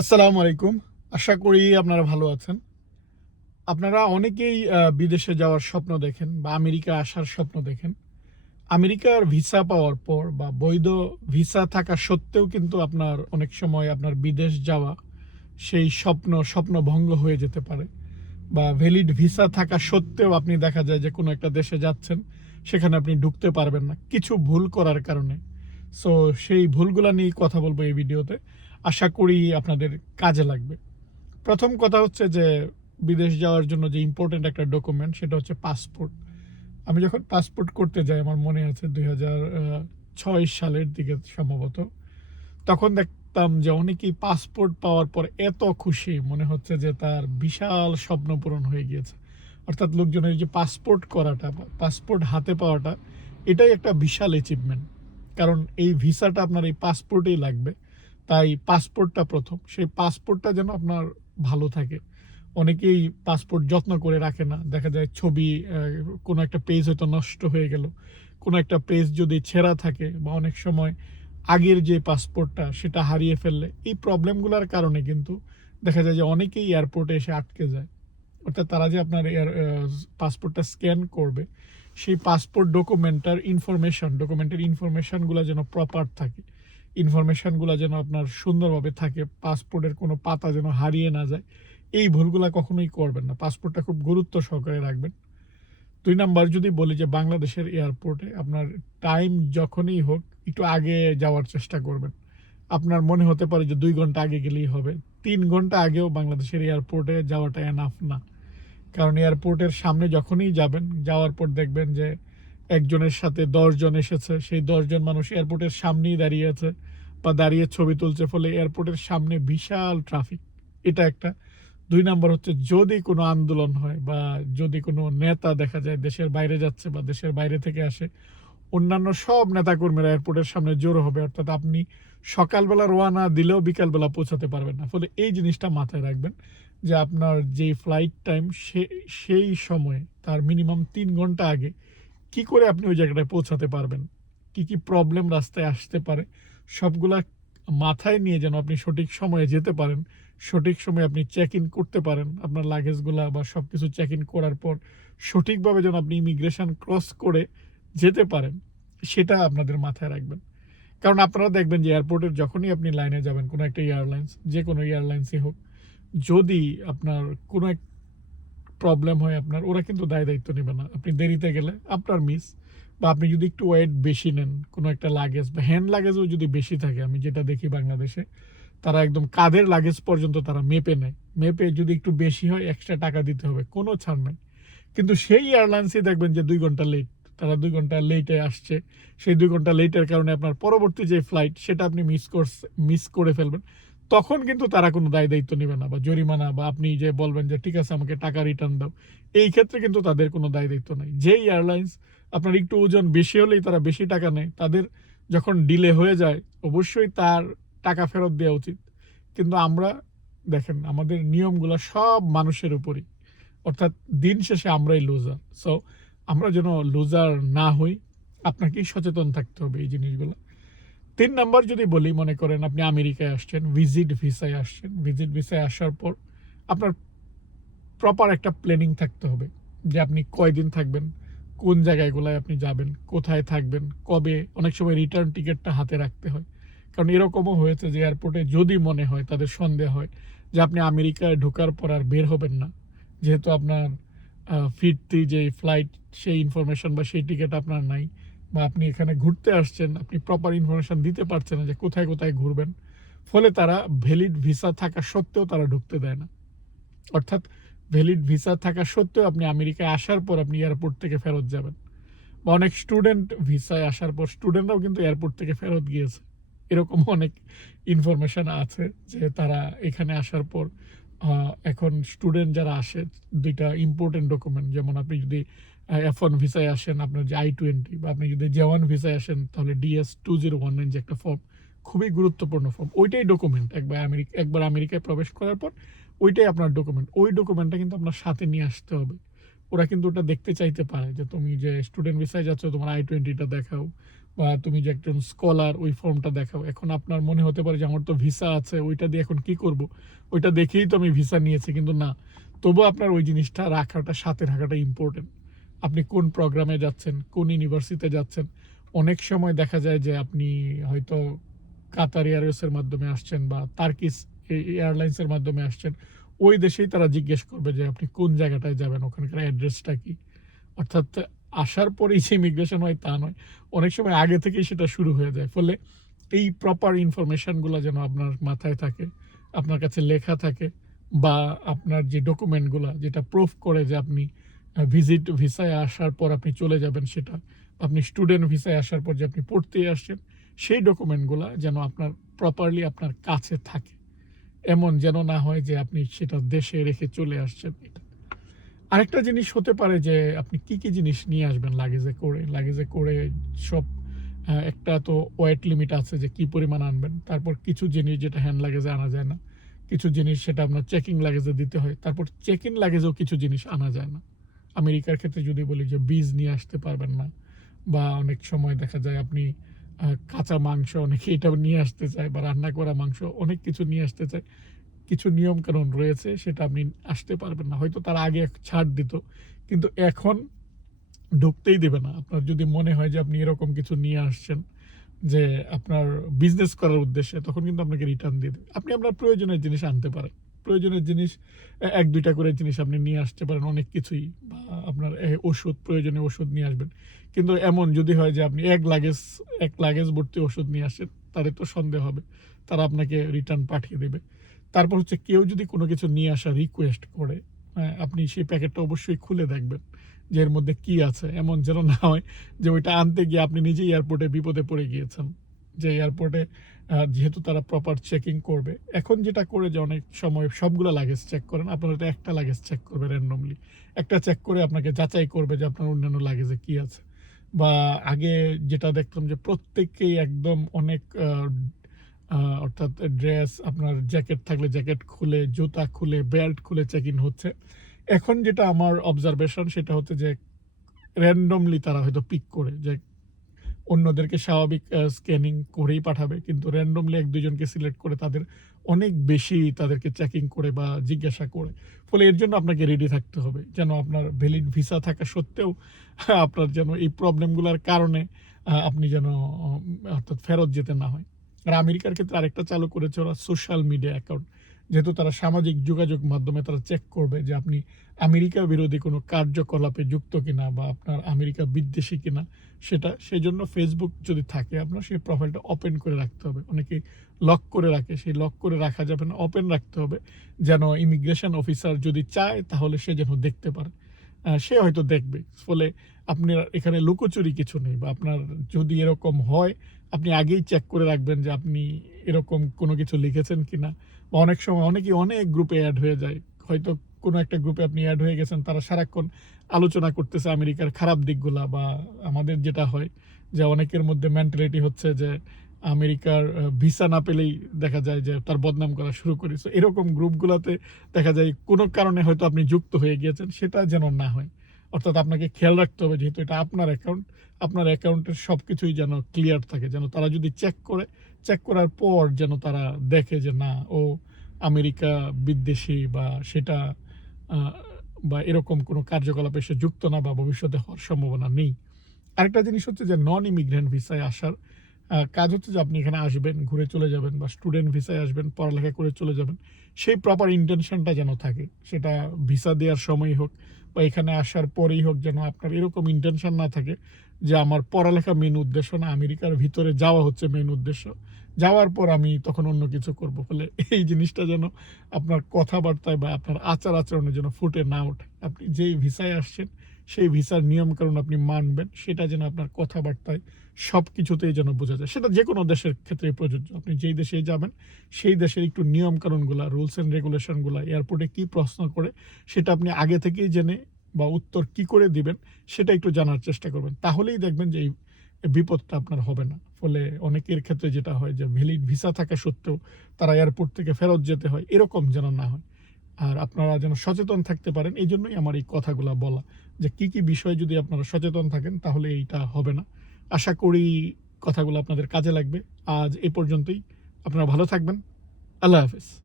আসসালামু আলাইকুম। আশা করি আপনারা ভালো আছেন। আপনারা অনেকেই বিদেশে যাওয়ার স্বপ্ন দেখেন বা আমেরিকা আসার স্বপ্ন দেখেন। আমেরিকার ভিসা পাওয়ার পর বা বৈধ ভিসা থাকা সত্ত্বেও কিন্তু আপনার অনেক সময় আপনার বিদেশ যাওয়া সেই স্বপ্ন স্বপ্ন ভঙ্গ হয়ে যেতে পারে। বা ভ্যালিড ভিসা থাকা সত্ত্বেও আপনি দেখা যায় যে কোনো একটা দেশে যাচ্ছেন, সেখানে আপনি ঢুকতে পারবেন না। কিছু ভুল করার কারণে। সো সেই ভুলগুলা নিয়ে কথা বলব এই ভিডিওতে। আশা করি আপনাদের কাজে লাগবে। প্রথম কথা হচ্ছে যে, বিদেশ যাওয়ার জন্য যে ইম্পর্টেন্ট একটা ডকুমেন্ট সেটা হচ্ছে পাসপোর্ট আমি যখন পাসপোর্ট করতে যাই, আমার মনে আছে দুই ছয় সালের দিকে সম্ভবত, তখন দেখতাম যে অনেকেই পাসপোর্ট পাওয়ার পর এত খুশি, মনে হচ্ছে যে তার বিশাল স্বপ্ন পূরণ হয়ে গিয়েছে। অর্থাৎ লোকজনের যে পাসপোর্ট করাটা পাসপোর্ট হাতে পাওয়াটা, এটাই একটা বিশাল অ্যাচিভমেন্ট কারণ এই ভিসাটা আপনার এই পাসপোর্টেই লাগবে। তাই পাসপোর্টটা প্রথম। সেই পাসপোর্টটা যেন আপনার ভালো থাকে। অনেকেই পাসপোর্ট যত্ন করে রাখে না। দেখা যায় ছবি কোনো একটা পেজ হয়তো নষ্ট হয়ে গেল। কোনো একটা পেজ যদি ছেঁড়া থাকে বা অনেক সময় আগের যে পাসপোর্টটা সেটা হারিয়ে ফেললে, এই প্রবলেমগুলোর কারণে কিন্তু দেখা যায় যে অনেকেই এয়ারপোর্টে এসে আটকে যায়। অর্থাৎ তারা যে আপনার এয়ার পাসপোর্টটা স্ক্যান করবে, সেই পাসপোর্ট ডকুমেন্টার ইনফরমেশন ডকুমেন্টের ইনফরমেশনগুলো যেন প্রপার থাকে। ইনফরমেশনগুলো যেন আপনার সুন্দরভাবে থাকে পাসপোর্টের কোনো পাতা যেন হারিয়ে না যায়, এই ভুলগুলো কখনোই করবেন না। পাসপোর্টটা খুব গুরুত্ব সহকারে রাখবেন। দুই নাম্বার যদি বলি যে বাংলাদেশের এয়ারপোর্টে আপনার টাইম যখনই হোক, একটু আগে যাওয়ার চেষ্টা করবেন। আপনার মনে হতে পারে যে দুই ঘণ্টা আগে গেলেই হবে। তিন ঘণ্টা আগেও বাংলাদেশের এয়ারপোর্টে যাওয়াটা এনাফ না। কারণ এয়ারপোর্টের সামনে যখনই যাবেন, যাওয়ার পর দেখবেন যে একজনের সাথে দশজন এসেছে, সেই দশজন মানুষ এয়ারপোর্টের সামনেই দাঁড়িয়ে আছে বা দাঁড়িয়ে ছবি তুলছে, ফলে এয়ারপোর্টের সামনে বিশাল ট্রাফিক। এটা একটা। দুই নম্বর হচ্ছে, যদি কোনো আন্দোলন হয় বা যদি কোনো নেতা দেখা যায় দেশের বাইরে যাচ্ছে বা দেশের বাইরে থেকে আসে, অন্যান্য সব নেতাকর্মীরা এয়ারপোর্টের সামনে জড়ো হবে, অর্থাৎ আপনি সকালবেলা রোয়ানা দিলেও বিকালবেলা পৌঁছাতে পারবেন না। ফলে এই জিনিসটা মাথায় রাখবেন যে আপনার যে ফ্লাইট টাইম সে, সেই সময়ে, তার মিনিমাম তিন ঘণ্টা আগে কি করে আপনি ওই জায়গাটায় পৌঁছাতে পারবেন? কি কি প্রবলেম রাস্তায় আসতে পারে? সবগুলা মাথায় নিয়ে যেন আপনি সঠিক সময়ে যেতে পারেন, সঠিক সময়ে আপনি চেক ইন করতে পারেন আপনার লাগেজগুলা বা সব কিছু চেক ইন করার পর সঠিকভাবে যেন আপনি ইমিগ্রেশন ক্রস করে যেতে পারেন, সেটা আপনাদের মাথায় রাখবেন। কারণ আপনারা দেখবেন যে এয়ারপোর্টের যখনই আপনি লাইনে যাবেন, কোনো একটা এয়ারলাইন্স যে কোনো এয়ারলাইন্সই হোক, যদি আপনার কোনো এক প্রবলেম হয় আপনার, ওরা কিন্তু দায় দায়িত্ব নেবে না। আপনি দেরিতে গেলে আপনার মিস বা আপনি যদি একটু ওয়েট বেশি নেন, কোনো একটা লাগেজ বা হ্যান্ড লাগেজও যদি বেশি থাকে, আমি যেটা দেখি বাংলাদেশে, তারা একদম কাদের লাগেজ পর্যন্ত তারা মেপে নেয়। মেপে যদি একটু বেশি হয় এক্সট্রা টাকা দিতে হবে, কোনো ছাড় নাই। কিন্তু সেই এয়ারলাইন্সই দেখবেন যে দুই ঘণ্টা লেট তারা দুই ঘণ্টা লেটে আসছে। সেই দুই ঘণ্টা লেটের কারণে আপনার পরবর্তী যে ফ্লাইট সেটা আপনি মিস করছে মিস করে ফেলবেন। তখন কিন্তু তারা কোনো দায় দায়িত্ব নেবে না, বা জরিমানা, বা আপনি যে বলবেন যে, ঠিক আছে, আমাকে টাকা রিটার্ন দাও। এই ক্ষেত্রে কিন্তু তাদের কোনো দায় দায়িত্ব নেই। যেই এয়ারলাইন্স আপনার একটু ওজন বেশি হলেই তারা বেশি টাকা নেয়, তাদের যখন ডিলে হয়ে যায়, অবশ্যই তার টাকা ফেরত দেওয়া উচিত। কিন্তু আমরা, দেখেন, আমাদের নিয়মগুলো সব মানুষের উপরই। অর্থাৎ দিন শেষে আমরাই লুজার সো আমরা যেন লুজার না হই, আপনাকেই সচেতন থাকতে হবে এই জিনিসগুলো। তিন নম্বর যদি বলি, মনে করেন আপনি আমেরিকায় আসছেন ভিজিট ভিসায় আসছেন ভিজিট ভিসায় আসার পর আপনার প্রপার একটা প্ল্যানিং থাকতে হবে যে আপনি কয়দিন থাকবেন, কোন জায়গাগুলোয় আপনি যাবেন, কোথায় থাকবেন, কবে, অনেক সময় রিটার্ন টিকিটটা হাতে রাখতে হয়। কারণ এরকমও হয়েছে যে এয়ারপোর্টে যদি মনে হয়, তাদের সন্দেহ হয় যে আপনি আমেরিকায় ঢোকার পর আর বের হবেন না। যেহেতু আপনার ফিরতি যে ফ্লাইট সেই ইনফরমেশন বা সেই টিকিট আপনার নাই বা আপনি এখানে ঘুরতে আসছেন, আপনি প্রপার ইনফরমেশন দিতে পারছেন না যে কোথায় কোথায় ঘুরবেন, ফলে তারা ভ্যালিড ভিসা থাকা সত্ত্বেও তারা ঢুকতে দেয় না। অর্থাৎ ভ্যালিড ভিসা থাকা সত্ত্বেও আপনি আমেরিকায় আসার পর আপনি এয়ারপোর্ট থেকে ফেরত যাবেন। বা অনেক স্টুডেন্ট ভিসায় আসার পর স্টুডেন্টরাও কিন্তু এয়ারপোর্ট থেকে ফেরত গিয়েছে। এরকম অনেক ইনফরমেশন আছে যে তারা এখানে আসার পর এখন স্টুডেন্ট যারা আসে, দুইটা ইম্পর্টেন্ট ডকুমেন্ট যেমন আপনি যদি এফ ওয়ান ভিসায় আসেন, আপনার যে আই টোয়েন্টি বা আপনি যদি জে ওয়ান ভিসায় আসেন, তাহলে DS two zero one nine যে একটা ফর্ম খুবই গুরুত্বপূর্ণ ফর্ম ওইটাই ডকুমেন্ট একবার আমেরিকা, একবার আমেরিকায় প্রবেশ করার পর, ওইটাই আপনার ডকুমেন্ট ওই ডকুমেন্টটা কিন্তু আপনার সাথে নিয়ে আসতে হবে। ওরা কিন্তু ওটা দেখতে চাইতে পারে যে তুমি যে স্টুডেন্ট ভিসায় যাচ্ছ, তোমার আই টোয়েন্টিটা দেখাও, বা তুমি যে একজন স্কলার ওই ফর্মটা দেখাও। এখন আপনার মনে হতে পারে যে আমার তো ভিসা আছে, ওইটা দিয়ে এখন কি করব? ওইটা দেখেই তো আমি ভিসা নিয়েছি, কিন্তু না। তবুও আপনার ওই জিনিসটা রাখাটা, সাথে রাখাটা ইম্পর্টেন্ট আপনি কোন প্রোগ্রামে যাচ্ছেন, কোন ইউনিভার্সিটিতে যাচ্ছেন, অনেক সময় দেখা যায় যে আপনি হয়তো কাতার এয়ারওয়েজের মাধ্যমে আসছেন বা তার্কিস এয়ারলাইন্সের মাধ্যমে আসছেন, ওই দেশেই তারা জিজ্ঞেস করবে যে আপনি কোন জায়গাটায় যাবেন, ওখানকার অ্যাড্রেসটা কি? অর্থাৎ আসার পরেই যে ইমিগ্রেশন হয় তা নয়, অনেক সময় আগে থেকেই সেটা শুরু হয়ে যায়। ফলে এই প্রপার ইনফরমেশনগুলো যেন আপনার মাথায় থাকে, আপনার কাছে লেখা থাকে বা আপনার যে ডকুমেন্টগুলো যেটা প্রুফ করে যে আপনি ভিজিট ভিসায় আসার পর আপনি চলে যাবেন সেটা, আপনি স্টুডেন্ট ভিসায় আসার পর যে আপনি পড়তেই আসছেন, সেই ডকুমেন্টগুলো যেন আপনার প্রপারলি আপনার কাছে থাকে। এমন যেন না হয় যে আপনি সেটা দেশে রেখে চলে আসছেন। এটা আরেকটা জিনিস হতে পারে যে আপনি কি কি জিনিস নিয়ে আসবেন লাগেজে করে লাগেজে করে সব একটা তো ওয়েট লিমিট আছে যে কি পরিমাণ আনবেন। তারপর কিছু জিনিস যেটা হ্যান্ড লাগেজে আনা যায় না, কিছু জিনিস সেটা আপনার চেকিং লাগেজে দিতে হয়, তারপর চেক ইন লাগেজেও কিছু জিনিস আনা যায় না। আমেরিকার ক্ষেত্রে যদি বলি যে বীজ নিয়ে আসতে পারবেন না, বা অনেক সময় দেখা যায় আপনি কাঁচা মাংস অনেকে এটা নিয়ে আসতে চায় বা রান্না করা মাংস অনেক কিছু নিয়ে আসতে চায়। কিছু নিয়ম কানুন রয়েছে, সেটা আপনি আসতে পারবেন না। হয়তো তার আগে ছাড় দিত, কিন্তু এখন ঢুকতেই দেবে না। আপনার যদি মনে হয় যে আপনি এরকম কিছু নিয়ে আসছেন, যে আপনার বিজনেস করার উদ্দেশ্যে, তখন কিন্তু আপনাকে রিটার্ন দিয়ে দেবে। আপনি আপনার প্রয়োজনের জিনিস আনতে পারেন। প্রয়োজনের জিনিস এক দুইটা করে জিনিস আপনি নিয়ে আসতে পারেন, অনেক কিছুই বা আপনার ওষুধ প্রয়োজনীয় ওষুধ নিয়ে আসবেন। কিন্তু এমন যদি হয় যে আপনি এক লাগেজ এক লাগেজ ভর্তি ওষুধ নিয়ে আসেন তাহলে তো সন্দেহ হবে। তারা আপনাকে রিটার্ন পাঠিয়ে দেবে। তারপর হচ্ছে কেউ যদি কোনো কিছু নিয়ে আসা রিকোয়েস্ট করে হ্যাঁ, আপনি সেই প্যাকেটটা অবশ্যই খুলে দেখবেন যে এর মধ্যে কি আছে। এমন যেন না হয় যে ওইটা আনতে গিয়ে আপনি নিজেই এয়ারপোর্টে বিপদে পড়ে গিয়েছেন। যে এয়ারপোর্টে যেহেতু তারা প্রপার চেকিং করবে। এখন যেটা করে যে অনেক সময় সবগুলো লাগেজ চেক করেন, আপনারা এটা একটা লাগেজ চেক করবে র্যান্ডমলি একটা চেক করে আপনাকে যাচাই করবে যে আপনার অন্যান্য লাগেজে কি আছে। বা আগে যেটা দেখতাম যে প্রত্যেককেই একদম অনেক অর্থাৎ ড্রেস আপনার জ্যাকেট থাকলে জ্যাকেট খুলে, জুতা খুলে বেল্ট খুলে চেক ইন হচ্ছে। এখন যেটা আমার অবজারভেশন সেটা হচ্ছে যে র্যান্ডমলি তারা হয়তো পিক করে যে অন্যদেরকে স্বাভাবিক স্ক্যানিং করেই পাঠাবে। কিন্তু র্যান্ডমলি এক দুজনকে সিলেক্ট করে তাদের অনেক বেশি তাদেরকে চেকিং করে বা জিজ্ঞাসা করে। ফলে এর জন্য আপনাকে রেডি থাকতে হবে। যেন আপনার ভ্যালিড ভিসা থাকা সত্ত্বেও আপনার যেন এই প্রবলেমগুলোর কারণে আপনি যেন অর্থাৎ ফেরত যেতে না হয়। আর আমেরিকার ক্ষেত্রে আরেকটা চালু করেছে ওরা সোশ্যাল মিডিয়া অ্যাকাউন্ট যেহেতু তারা সামাজিক যোগাযোগ মাধ্যমে তারা চেক করবে যে আপনি আমেরিকা বিরোধী কোনো কার্যকলাপে যুক্ত কিনা বা আপনার আমেরিকা বিদ্বেষী কিনা, সেটা সেই জন্য ফেসবুক যদি থাকে আপনার, সেই প্রোফাইলটা ওপেন করে রাখতে হবে। অনেকেই লক করে রাখে, সেই লক করে রাখা যাবে না ওপেন রাখতে হবে। যেন ইমিগ্রেশন অফিসার যদি চায়, তাহলে সে যেন দেখতে পারে। সে হয়তো দেখবে। ফলে আপনার এখানে লুকোচুরি কিছু নেই বা আপনার যদি এরকম হয়, আপনি আগেই চেক করে রাখবেন যে আপনি এরকম কোনো কিছু লিখেছেন কিনা। বা অনেক সময় অনেকেই অনেক গ্রুপে অ্যাড হয়ে যায়। হয়তো কোনো একটা গ্রুপে আপনি অ্যাড হয়ে গেছেন, তারা সারাক্ষণ আলোচনা করতেছে আমেরিকার খারাপ দিকগুলা বা আমাদের যেটা হয় যে অনেকের মধ্যে মেন্টালিটি হচ্ছে যে আমেরিকার ভিসা না পেলেই দেখা যায় যে তার বদনাম করা শুরু করি। So, এরকম গ্রুপগুলোতে দেখা যায় কোনো কারণে হয়তো আপনি যুক্ত হয়ে গিয়েছেন সেটা যেন না হয়। অর্থাৎ আপনাকে খেয়াল রাখতে হবে যেহেতু এটা আপনার অ্যাকাউন্ট আপনার অ্যাকাউন্টের সব কিছুই যেন ক্লিয়ার থাকে যেন তারা যদি চেক করে চেক করার পর যেন তারা দেখে যে না ও আমেরিকা বিদ্বেষী বা সেটা বা এরকম কোনো কার্যকলাপে সে যুক্ত না বা ভবিষ্যতে হওয়ার সম্ভাবনা নেই। আরেকটা জিনিস হচ্ছে যে নন ইমিগ্রেন্ট ভিসায় আসার কাজ হচ্ছে যে আপনি এখানে আসবেন, ঘুরে চলে যাবেন বা স্টুডেন্ট ভিসায় আসবেন, পড়ালেখা করে চলে যাবেন। সেই প্রপার ইন্টেনশনটা যেন থাকে, সেটা ভিসা দেওয়ার সময় হোক বা এখানে আসার পরেই হোক যেন আপনার এরকম ইন্টেনশন না থাকে যে আমার পড়ালেখা মেন উদ্দেশ্য না, আমেরিকার ভিতরে যাওয়া হচ্ছে মেন উদ্দেশ্য। যাওয়ার পর আমি তখন অন্য কিছু করব। ফলে এই জিনিসটা যেন আপনার কথাবার্তায় বা আপনার আচার আচরণের জন্য ফুটে না ওঠে। আপনি যেই ভিসায় আসছেন সেই ভিসার নিয়মকানুন আপনি মানবেন, সেটা যেন আপনার কথাবার্তায় সব কিছুতেই যেন বোঝা যায়। সেটা যে কোনো দেশের ক্ষেত্রে প্রযোজ্য। আপনি যেই দেশে যাবেন, সেই দেশের একটু নিয়মকানুনগুলা, রুলস অ্যান্ড রেগুলেশনগুলো, এয়ারপোর্টে কি প্রশ্ন করে, সেটা আপনি আগে থেকেই জেনে বা উত্তর কি করে দিবেন, সেটা একটু জানার চেষ্টা করবেন। তাহলেই দেখবেন যে এই বিপদটা আপনার হবে না। ফলে অনেকের ক্ষেত্রে যেটা হয় যে ভ্যালিড ভিসা থাকা সত্ত্বেও তারা এয়ারপোর্ট থেকে ফেরত যেতে হয়, এরকম যেন না হয়। আর আপনারা যেন সচেতন থাকতে পারেন, এই জন্যই আমার এই কথাগুলো বলা। যে কি কি বিষয়ে যদি আপনারা সচেতন থাকেন, তাহলে এইটা হবে না। আশা করি কথাগুলো আপনাদের কাজে লাগবে। আজ এ পর্যন্তই। আপনারা ভালো থাকবেন। আল্লাহ হাফেজ।